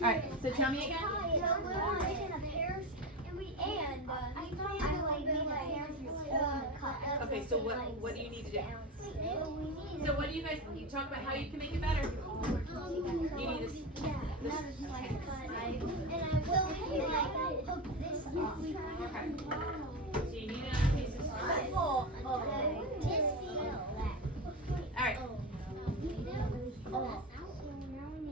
Alright, so tell me again. Okay, so what do you need to do? So what do you guys, you talk about how you can make it better. You need this. Okay. So you need another piece of string. Alright.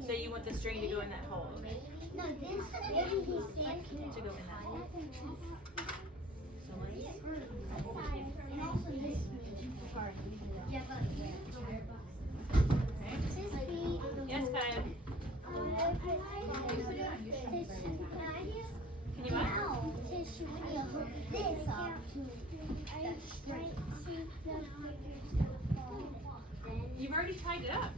So you want the string to go in that hole, okay? No, this To go in that hole. So and also this part. Okay. Yes, Kaya. Can you what? This up You've already tied it up.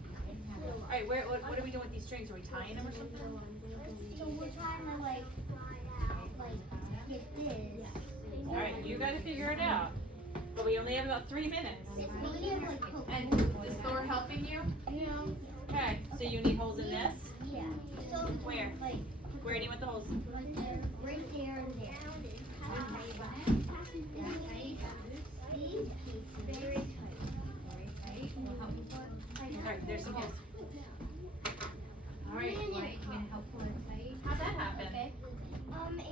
Alright, what are we doing with these strings? Are we tying them or something? So we're trying to like get this. Alright, you gotta figure it out. But we only have about 3 minutes. And is Thor helping you? Yeah. Okay, so you need holes in this? Yeah. So Where? like Where do you want the holes? right there and there. Alright, there's some holes. Alright. How'd that happen?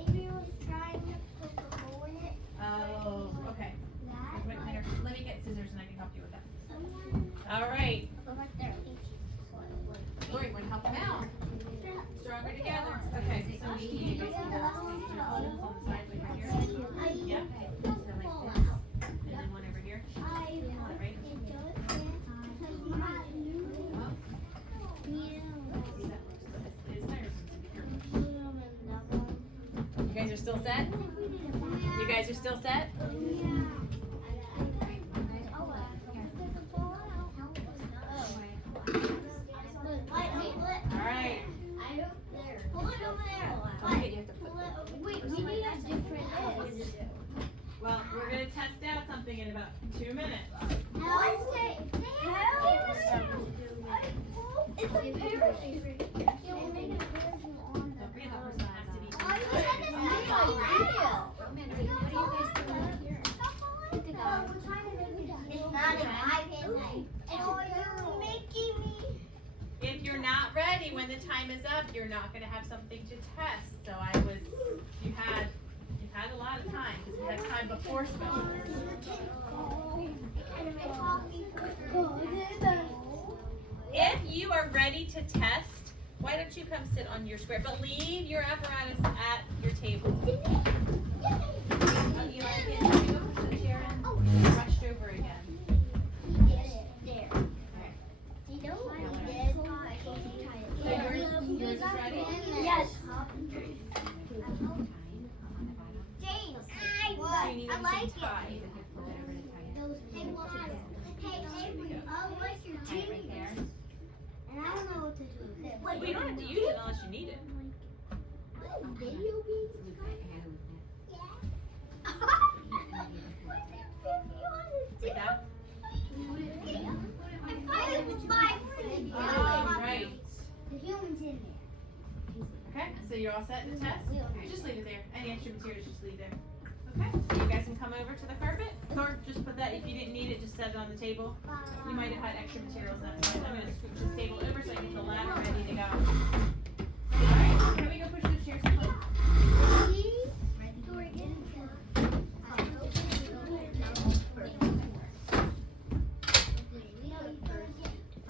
Adrian was trying to put the hole in it. Oh, okay. That. Wait, here. Let me get scissors and I can help you with that. Someone. Alright. Go right there. Lori, we're gonna help them out. Stronger together. Okay, so we need holes on the sides over here. Yeah. And then one over here. Right? You guys are still set? You guys are still set? Alright. Wait, we need a different edge. Well, we're gonna test out something in about 2 minutes. It's a parachute. Don't forget the person has to be. If you're not ready when the time is up, you're not gonna have something to test. So I would, you've had a lot of time because we had time before specials. If you are ready to test, why don't you come sit on your square? But leave your apparatus at your table. Oh, Eli, again, can you go push the chair in? You rushed over again. So yours is ready? Yes. So you need I them like to tie. it. What's your team? And I don't know what to do with it. Well, you don't have to use it unless you need it. Video games? Like that? All Right. The human's in there. Okay, so you're all set in the test? Just leave it there. Any extra materials, just leave there. Okay, so you guys can come over to the carpet. Or just put that, if you didn't need it, just set it on the table. You might have had extra materials, that's fine. I'm going to switch this table over so I can get the ladder ready to go. Alright, can we go push those chairs in?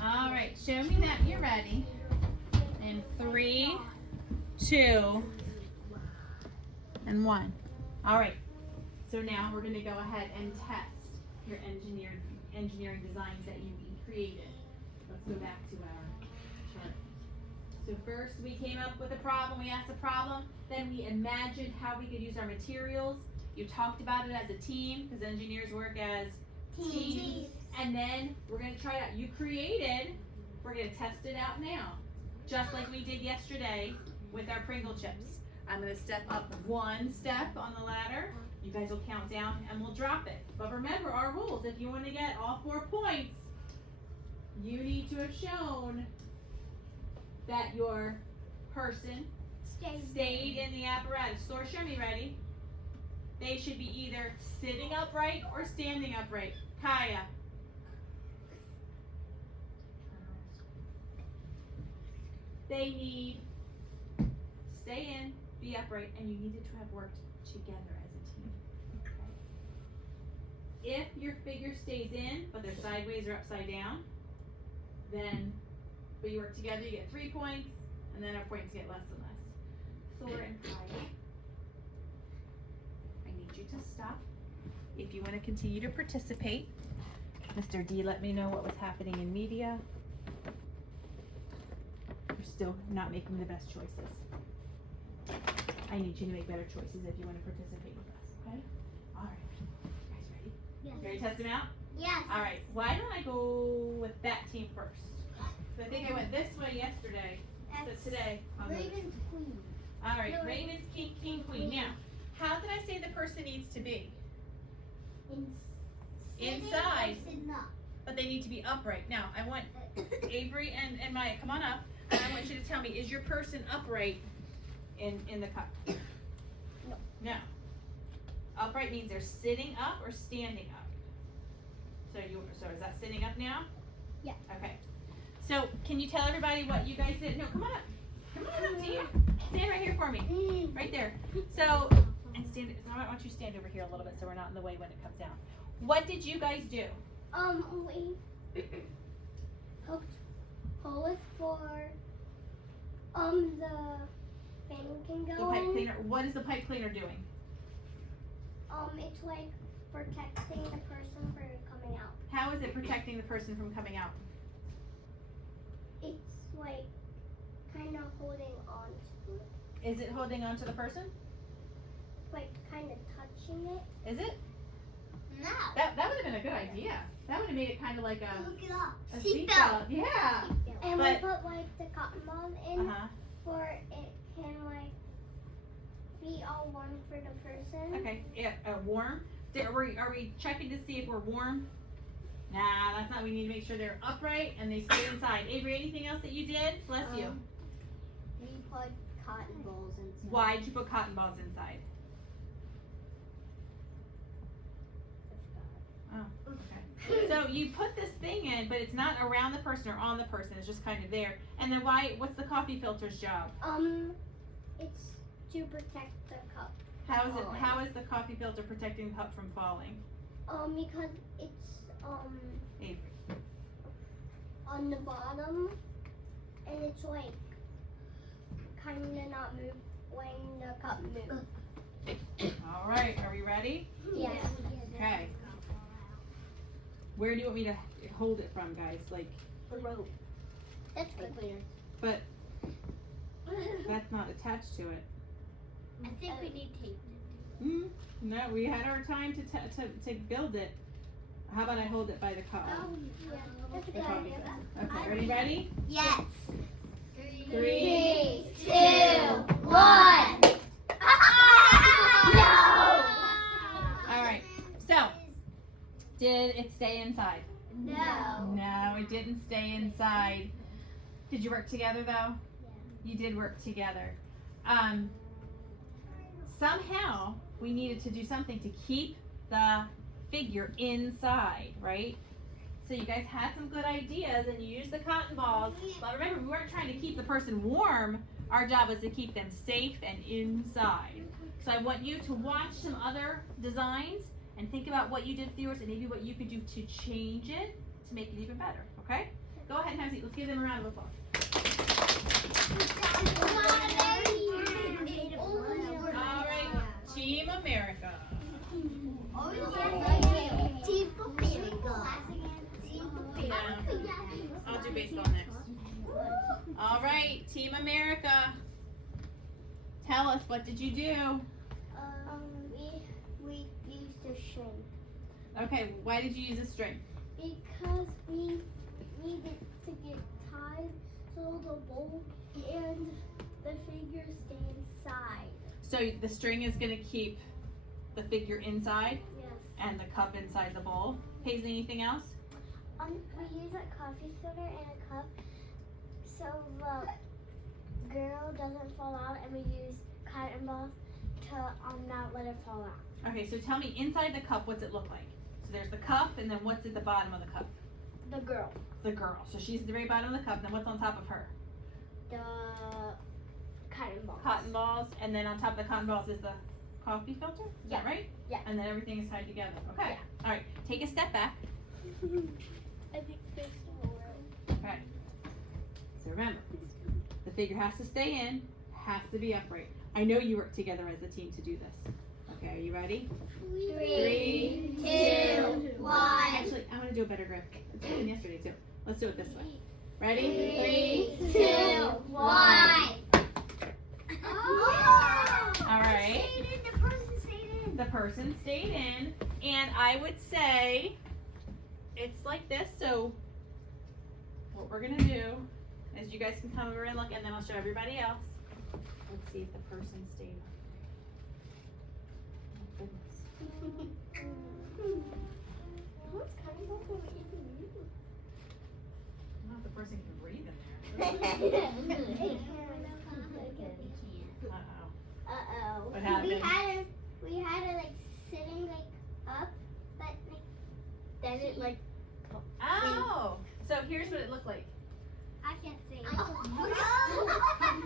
Alright, show me that you're ready. In 3, 2, and 1. Alright, so now we're going to go ahead and test your engineering designs that you created. Let's go back to our chart. So first we came up with a problem, we asked a problem, then we imagined how we could use our materials. You talked about it as a team, because engineers work as teams. And then we're going to try it out. You created, we're going to test it out now. Just like we did yesterday with our Pringle chips. I'm going to step up 1 step on the ladder. You guys will count down and we'll drop it. But remember our rules. If you want to get all 4 points, you need to have shown that your person stayed in the apparatus. Laura, show me, ready? They should be either sitting upright or standing upright. Kaya. They need to stay in, be upright, and you needed to have worked together as a team. Okay. If your figure stays in, but they're sideways or upside down, then, but you work together, you get 3 points, and then our points get less and less. Thor and Kaya, I need you to stop. If you want to continue to participate, Mr. D let me know what was happening in media. You're still not making the best choices. I need you to make better choices if you want to participate with us, okay? All right. You guys ready? Yes. You ready to test them out? Yes. All right. Why don't I go with that team first? So I think I went this way yesterday. So today, I'll go this way. Raven's queen. All right. No, Ravens, king, queen. Now, how did I say the person needs to be? Inside. But they need to be upright. Now, I want Avery and Maya, come on up. And I want you to tell me, is your person upright in the cup? No. No. Upright means they're sitting up or standing up. So is that sitting up now? Yeah. Okay. So can you tell everybody what you guys did? No, come on up. Come on up, Tia. Stand right here for me. Right there. So, and stand, I want you to stand over here a little bit so we're not in the way when it comes down. What did you guys do? We poked holes for the fan can go The pipe in. cleaner. What is the pipe cleaner doing? It's like protecting the person from coming out. How is it protecting the person from coming out? It's like kind of holding on to it. Is it holding on to the person? Like kind of touching it. Is it? No. That would have been a good idea. That would have made it kind of like a Look it up. seatbelt. Yeah. And But- we put like the cotton balls in Uh-huh. for it can like be all warm for the person. Okay. Yeah. Warm. Are we checking to see if we're warm? Nah, that's not. We need to make sure they're upright and they stay inside. Avery, anything else that you did? Bless you. We put cotton balls inside. Why did you put cotton balls inside? Oh, okay. So you put this thing in, but it's not around the person or on the person. It's just kind of there. And then why? What's the coffee filter's job? It's to protect the cup. How is it? Falling. How is the coffee filter protecting the cup from falling? Because it's Avery. on the bottom, and it's like kind of not move when the cup moves. All right. Are we ready? Yes. Okay. Where do you want me to hold it from, guys? Like, The rope. That's good. but that's not attached to it. I think we need tape. No, we had our time to build it. How about I hold it by the cup? Yeah. That's a The good coffee idea. filter. Okay. Are you ready? Yes. 3, 2, 1. No. All right. So, did it stay inside? No. No, it didn't stay inside. Did you work together though? You did work together. Somehow we needed to do something to keep the figure inside, right? So you guys had some good ideas and you used the cotton balls, but remember we weren't trying to keep the person warm. Our job was to keep them safe and inside. So I want you to watch some other designs and think about what you did with yours and maybe what you could do to change it to make it even better, okay? Go ahead and have a seat. Let's give them a round of applause. All right, Team America. I'll do baseball next. All right, Team America. Tell us, what did you do? We used a string Okay, why did you use a string? because we needed to get tied so the bowl and the figure stay inside. So the string is gonna keep the figure inside Yes. and the cup inside the bowl. Paisley, anything else? We use a coffee filter and a cup so the girl doesn't fall out, and we use cotton balls to not let it fall out. Okay, so tell me, inside the cup, what's it look like? So there's the cup, and then what's at the bottom of the cup? The girl. The girl. So she's at the very bottom of the cup, and then what's on top of her? The cotton balls. Cotton balls, and then on top of the cotton balls is the coffee filter? Is that right? Yeah. And then everything is tied together. Okay. Yeah. All right, take a step back. I think this will work. Okay. So remember, the figure has to stay in, has to be upright. I know you work together as a team to do this. Okay, are you ready? 3, 2, 1. Actually, I want to do a better grip. It's happened yesterday too. Let's do it this way. Ready? 3, 2, 1. All right. The person stayed in. The person stayed in, and I would say it's like this. So what we're gonna do is you guys can come over and look, and then I'll show everybody else. Let's see if the person stayed. Oh, goodness. What's coming up when we can I don't know if the person can breathe in there. Uh-oh. Uh-oh. What happened? We had it like sitting like up, but like then it like Oh! So here's what it looked like. I can't say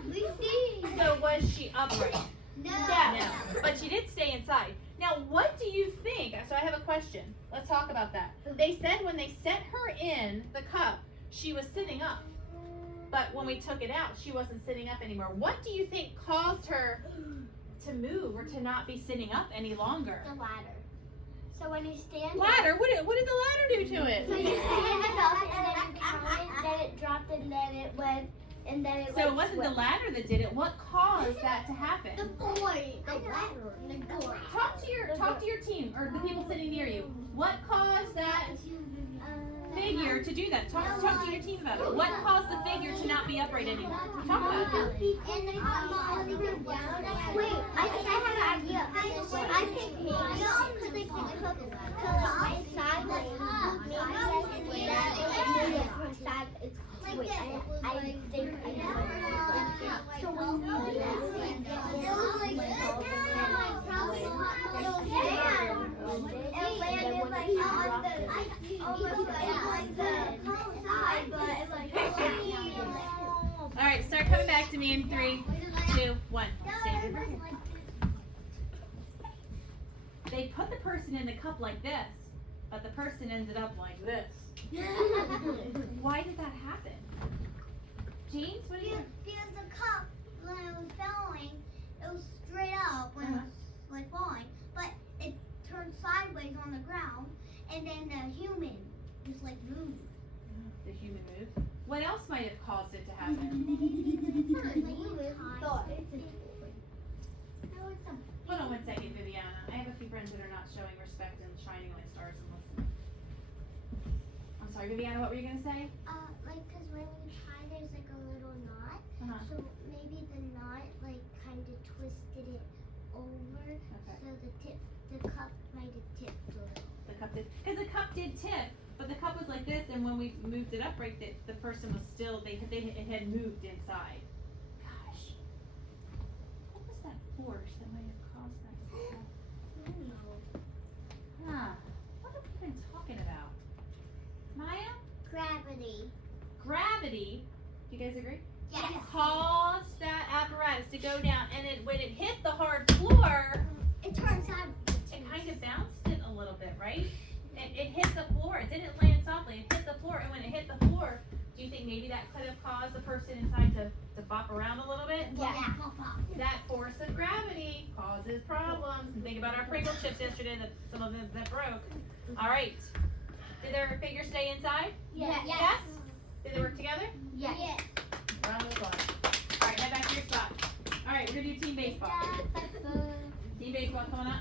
we see. So was she upright? No. No. But she did stay inside. Now, what do you think? So I have a question. Let's talk about that. They said when they set her in the cup, she was sitting up. But when we took it out, she wasn't sitting up anymore. What do you think caused her to move or to not be sitting up any longer? The ladder. So when you stand Ladder? What did the ladder do to it? So you stand up and then you counted, then it dropped and then it went and then it So it wasn't the ladder that did it. What caused that to happen? The boy. The ladder. The boy. Talk to your team or the people sitting near you. What caused that figure to do that? Talk to your team about it. What caused the figure to not be upright anymore? Talk about it. Wait, I think I have an idea. I think because they can cook my side was maybe that it's side. It's wait. I think I know. So when we do that, it was like it landed like on the almost like the side, but it's like. All right, start coming back to me in 3, 2, 1. Stand over here. They put the person in the cup like this, but the person ended up like this. Why did that happen? James, what do you? Because the cup, when it was falling, it was straight up when it was like falling, but it turned sideways on the ground, and then the human just like moved. The human moved. What else might have caused it to happen? Hold on 1 second, Viviana. I have a few friends that are not showing respect and shining like stars and listening. I'm sorry, Viviana, what were you going to say? Like, cause when we tie, there's like a little knot. Uh-huh. So maybe the knot like kind of twisted it over. Okay. So the cup might have tipped a little. The cup did, because the cup did tip, but the cup was like this, and when we moved it upright, the person was still, it had moved inside. Gosh. What was that force that might have caused that? I don't know. Huh. What have we been talking about? Maya? Gravity. Gravity, do you guys agree? Yes. Caused that apparatus to go down, and when it hit the hard floor, It turns out. it kind of bounced it a little bit, right? It hit the floor. It didn't land softly. It hit the floor, and when it hit the floor, do you think maybe that could have caused the person inside to bop around a little bit? Yeah. That force of gravity causes problems. And think about our Pringle chips yesterday, some of them that broke. All right. Did their figure stay inside? Yes. Yes? Did they work together? Yes. Round of applause. All right, head back to your spot. All right, we're gonna do team baseball. Team baseball coming up.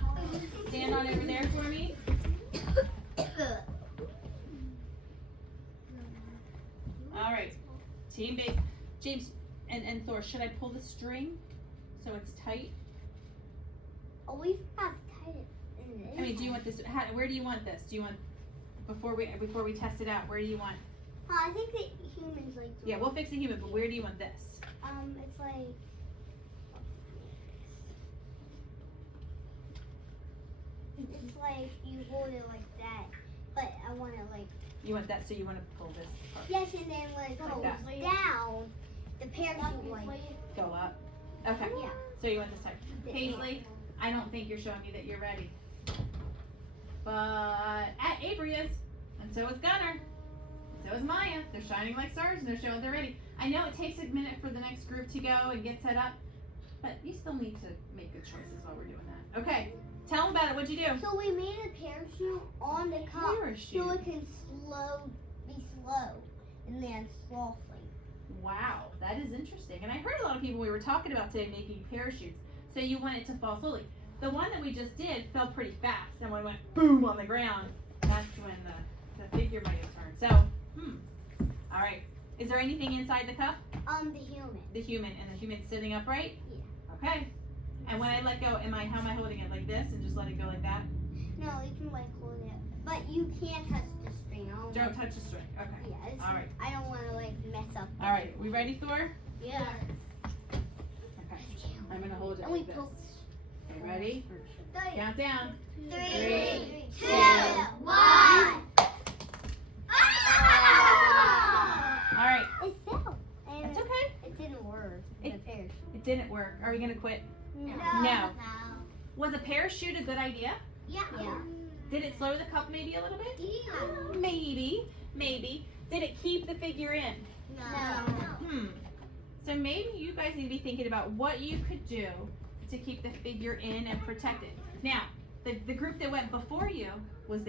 Stand on over there for me. All right, team base. James and Thor, should I pull the string so it's tight? Oh, we forgot to tie it in this. I mean, do you want this? Where do you want this? Do you want before we test it out? Where do you want? I think that humans like. Yeah, we'll fix the human, but where do you want this? It's like. It's like you hold it like that, but I want to like. You want that, so you want to pull this part. Yes, and then when it goes that. down, the parachute like. Go up. Okay. Yeah. So you want this side. Paisley, I don't think you're showing me that you're ready. But Avery is, and so is Gunnar. So is Maya. They're shining like stars and they're showing they're ready. I know it takes a minute for the next group to go and get set up, but you still need to make good choices while we're doing that. Okay, tell them about it. What'd you do? So we made a parachute on the cup so Parachute. it can be slow and then softly. Wow, that is interesting. And I heard a lot of people we were talking about today making parachutes. So you want it to fall slowly. The one that we just did fell pretty fast, and when it went boom on the ground, that's when the figure might have turned. So, all right. Is there anything inside the cup? The human. The human, and the human's sitting upright? Yeah. Okay. And when I let go, how am I holding it? Like this, and just let it go like that? No, you can like hold it, but you can't touch the string. Don't touch the string. Okay. Yeah. All right. I don't want to like mess up. All right. We ready, Thor? Yeah. Okay. I'm gonna hold it And we like this. poke. Okay, ready? Count down. 3, 2, 1. All right. It fell. And That's okay. it didn't work. The parachute. It didn't work. Are we gonna quit? No. Was a parachute a good idea? Yeah. Did it slow the cup maybe a little bit? Yeah. Maybe. Did it keep the figure in? No. So maybe you guys need to be thinking about what you could do to keep the figure in and protect it. Now, the group that went before you, did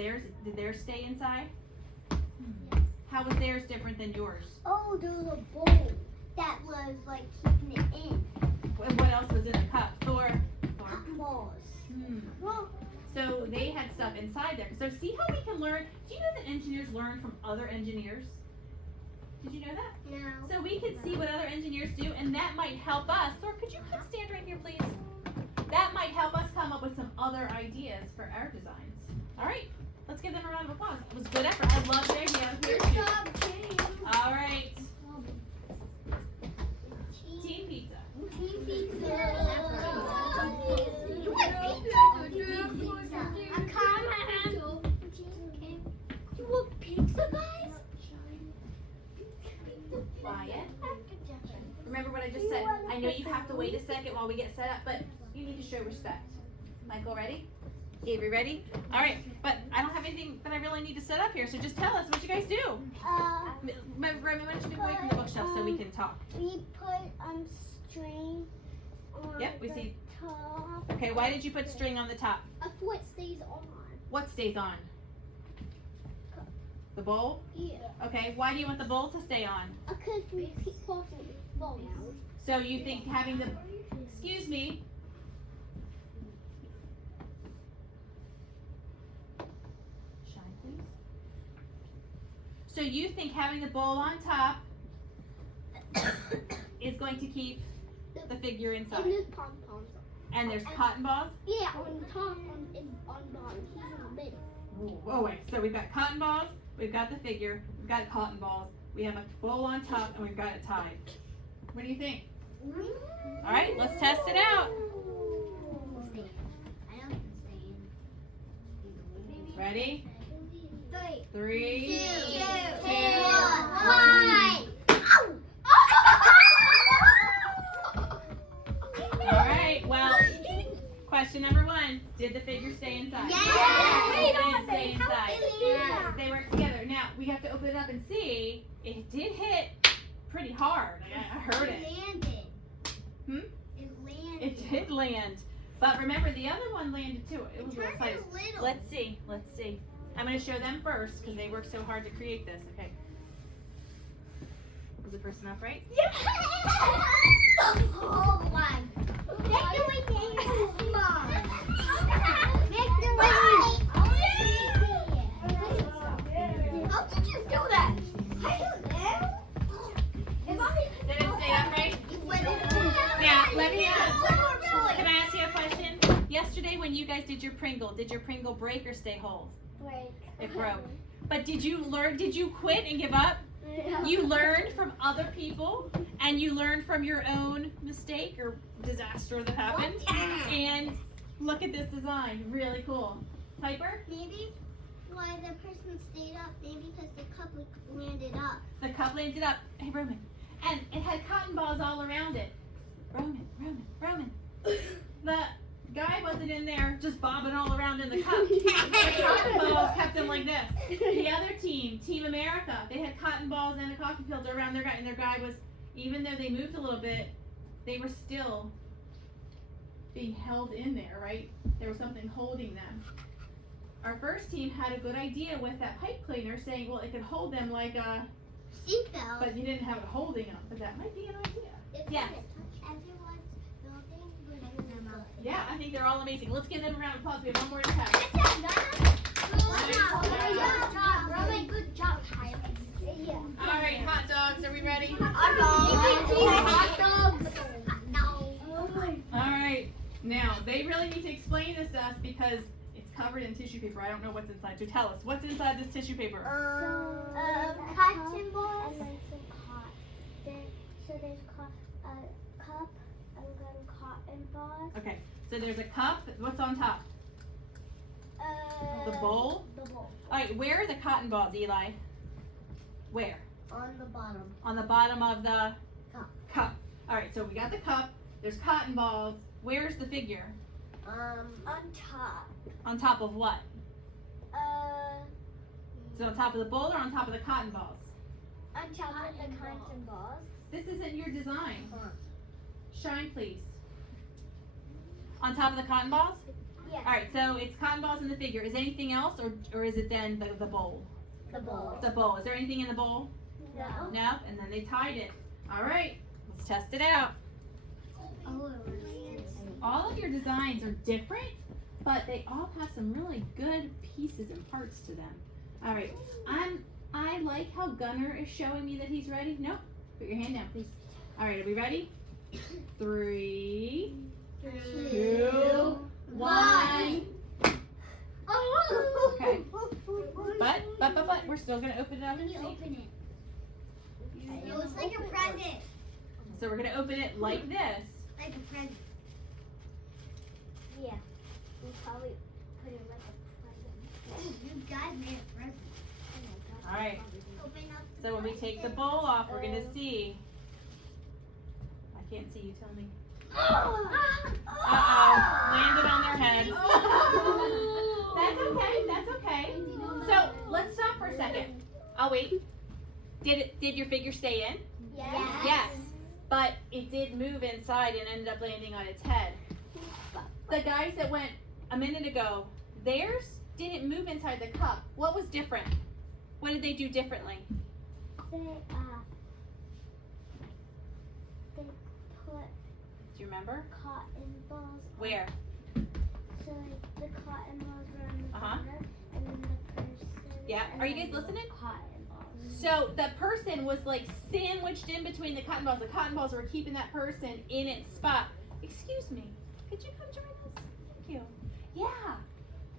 theirs stay inside? How was theirs different than yours? Oh, there was a bowl that was like keeping it in. And what else was in the cup? Thor? Balls. Well, So they had stuff inside there. So see how we can learn? Do you know that engineers learn from other engineers? Did you know that? no. So we can see what other engineers do, and that might help us. Thor, could you come stand right here, please? That might help us come up with some other ideas for our designs. All right, let's give them a round of applause. It was a good effort. I love their idea. Good job, James. All right, team pizza. Team pizza. You want pizza? I'm coming. You want pizza, guys? Wyatt, remember what I just said. I know you have to wait a second while we get set up, but you need to show respect. Michael, ready? Avery, ready? All right, but I don't have anything that I really need to set up here, so just tell us what you guys do. Remember to move away from the bookshelf so we can talk. We put string on Yep, we the see. top. Okay, why did you put string on the top? A foot stays on. What stays on? The bowl? Yeah. Okay, why do you want the bowl to stay on? Because we keep crossing the balls. So you think having the, excuse me. Shine, please. So you think having the bowl on top is going to keep the figure inside? And there's pom-poms. And there's cotton balls? Yeah, on top, on bottom. He's in the middle. Oh wait, so we've got cotton balls, we've got the figure, we've got cotton balls, we have a bowl on top, and we've got it tied. What do you think? All right, let's test it out. Ready? 3, 2, 1. All right, well, question number 1. Did the figure stay inside? Yeah. It did stay inside. They work together. Now, we have to open it up and see. It did hit pretty hard. I heard it. landed. Hmm? It landed. It did land. But remember, the other one landed too. It was real Turned excited. a little. Let's see. Let's see. I'm going to show them first because they worked so hard to create this. Okay. Was the person upright? Yeah. Oh my. Make the way down. Come on. Make the way. How did you do that? I don't know. Did it stay upright? Now, let me ask. Can I ask you a question? Yesterday when you guys did your Pringle break or stay whole? Break. It broke. But did you quit and give up? You learned from other people, and you learned from your own mistake or disaster that happened. And look at this design, really cool. Piper? Maybe why the person stayed up, maybe because the cup landed up. The cup landed up. Hey, Roman. And it had cotton balls all around it. Roman. The guy wasn't in there just bobbing all around in the cup. The cotton balls kept him like this. The other team, Team America, they had cotton balls and a coffee filter around their guy, and their guy was, even though they moved a little bit, they were still being held in there, right? There was something holding them. Our first team had a good idea with that pipe cleaner, saying, well, it could hold them like a seatbelt. But you didn't have it holding them. But that might be an idea. Yes. Everyone's building, bringing them up. Yeah, I think they're all amazing. Let's give them a round of applause. We have one more to test. Good job, Kyle. All right, hot dogs. Are we ready? Hot dogs. All right. Now, they really need to explain this to us because it's covered in tissue paper. I don't know what's inside. So tell us, what's inside this tissue paper? Cotton balls. And then some cotton. So there's a cup and then cotton balls. Okay, so there's a cup. What's on top? The bowl? The bowl. All right, where are the cotton balls, Eli? Where? On the bottom. On the bottom of the Cup. All right, so we got the cup. There's cotton balls. Where's the figure? On top. On top of what? So on top of the bowl or on top of the cotton balls? On top of the cotton balls. This isn't your design. Shine, please. On top of the cotton balls? Yeah. All right, so it's cotton balls in the figure. Is anything else, or is it then the bowl? The bowl. The bowl. Is there anything in the bowl? No. No? And then they tied it. All right, let's test it out. All of your designs are different, but they all have some really good pieces and parts to them. All right, I like how Gunnar is showing me that he's ready. No, put your hand down, please. All right, are we ready? 3, 2, 1. Okay. But we're still gonna open it up and see. Open it. It looks like a present. So we're gonna open it like this. Like a present. Yeah. We probably put it like a present. You guys made a present. All right. Open up. So when we take the bowl off, we're gonna see. I can't see. You tell me. Landed on their head. That's okay. That's okay. So let's stop for a second. I'll wait. Did your figure stay in? Yes. Yes. But it did move inside and ended up landing on its head. The guys that went a minute ago, theirs didn't move inside the cup. What was different? What did they do differently? They put Do you remember? cotton balls. Where? So the cotton balls were on the Uh-huh. corner, and then the person. Yeah. and Are you then guys the listening? Cotton balls. So the person was like sandwiched in between the cotton balls. The cotton balls were keeping that person in its spot. Excuse me. Could you come join us? Thank you. Yeah.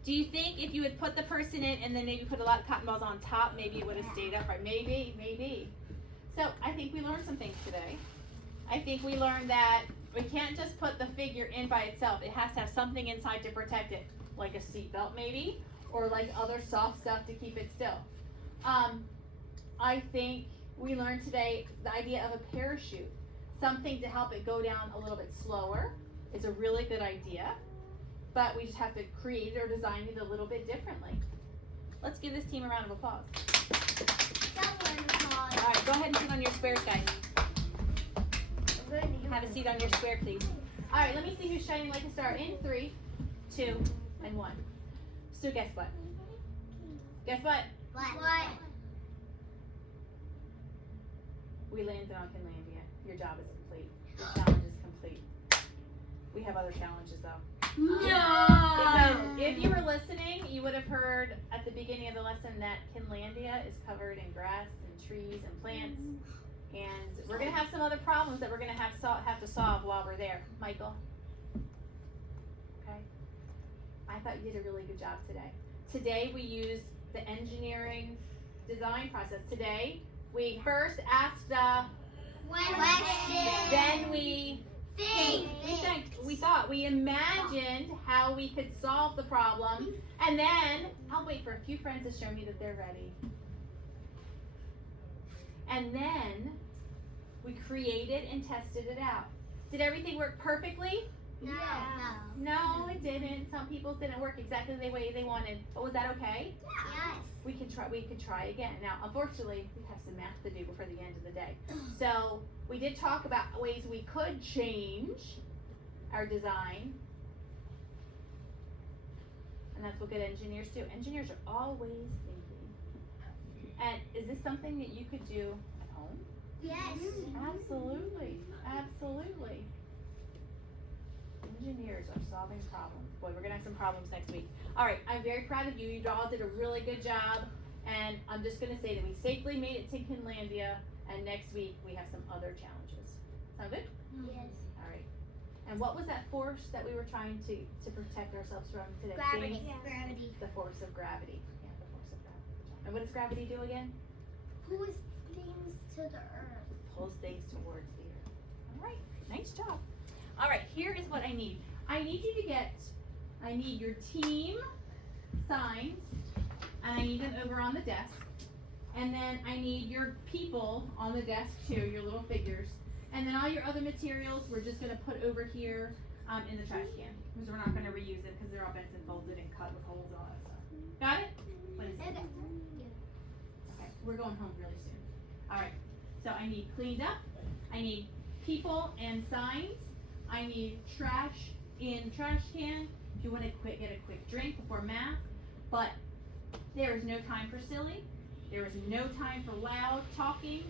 Do you think if you had put the person in and then maybe put a lot of cotton balls on top, maybe it would have stayed upright? Maybe. So I think we learned some things today. I think we learned that we can't just put the figure in by itself. It has to have something inside to protect it, like a seatbelt maybe, or like other soft stuff to keep it still. I think we learned today the idea of a parachute. Something to help it go down a little bit slower is a really good idea, but we just have to create it or design it a little bit differently. Let's give this team a round of applause. All right, go ahead and sit on your squares, guys. Have a seat on your square, please. All right, let me see who's shining like a star. In 3, 2, and 1. So guess what? Guess what? What? We landed on Finlandia. Your job is complete. Your challenge is complete. We have other challenges though. Because if you were listening, you would have heard at the beginning of the lesson that Finlandia is covered in grass and trees and plants. And we're going to have some other problems that we're going to have to solve while we're there. Michael? Okay. I thought you did a really good job today. Today we used the engineering design process. Today We first asked the, Question. then we Think. we imagined how we could solve the problem, and then I'll wait for a few friends to show me that they're ready. And then we created and tested it out. Did everything work perfectly? No. No, it didn't. Some people's didn't work exactly the way they wanted. But was that okay? Yes. We could try again. Now, unfortunately, we have some math to do before the end of the day. So we did talk about ways we could change our design. And that's what good engineers do. Engineers are always thinking. And is this something that you could do at home? Yes. Absolutely. Absolutely. Engineers are solving problems. Boy, we're gonna have some problems next week. All right, I'm very proud of you. You all did a really good job. And I'm just gonna say that we safely made it to Finlandia. And next week we have some other challenges. Sound good? Yes. All right. And what was that force that we were trying to protect ourselves from today? Gravity. Things? Gravity. The force of gravity. Yeah, the force of gravity. And what does gravity do again? Pulls things to the earth. Pulls things towards the earth. All right, nice job. All right, here is what I need. I need you to I need your team signs, and I need them over on the desk. And then I need your people on the desk too, your little figures. And then all your other materials, we're just gonna put over here in the trash can, because we're not gonna reuse it, because they're all bent and folded and cut with holes and all that stuff. Got it? What is it? Okay, we're going home really soon. All right, so I need cleaned up, I need people and signs, I need trash in trash can, if you want to get a quick drink before math, but there is no time for silly, there is no time for loud talking.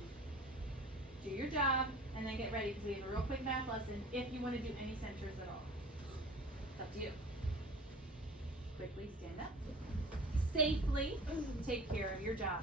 Do your job and then get ready, because we have a real quick math lesson if you want to do any centers at all. It's up to you. Quickly stand up. Safely take care of your job.